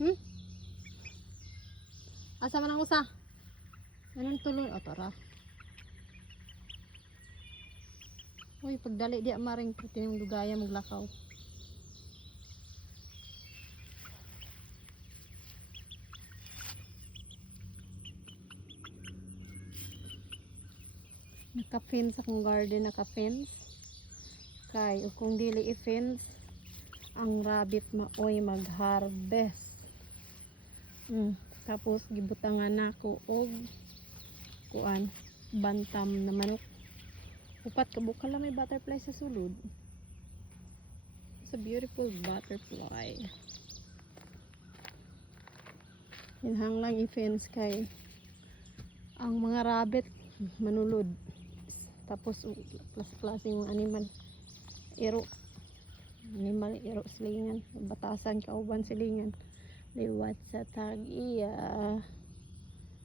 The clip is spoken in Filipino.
Hmm? Asa man ang usa? Anong tuloy? O, tara. Uy, pagdali di maring puti yung dugaya maglakaw. Naka-fence akong garden, naka-fence. Kay, kung dili i-fence, ang rabbit maoy mag-harvest. Tapos, gibutangan ako og kuan, bantam na manok. Upat ka bukal lang may butterfly sa sulod. It's a beautiful butterfly. Inhang lang i-fence kay ang mga rabbit manulod. Tapos klase-klase yung animal. Iro. Animal, iro silingan. Batasan, kauban silingan. Liwat sa tag iya.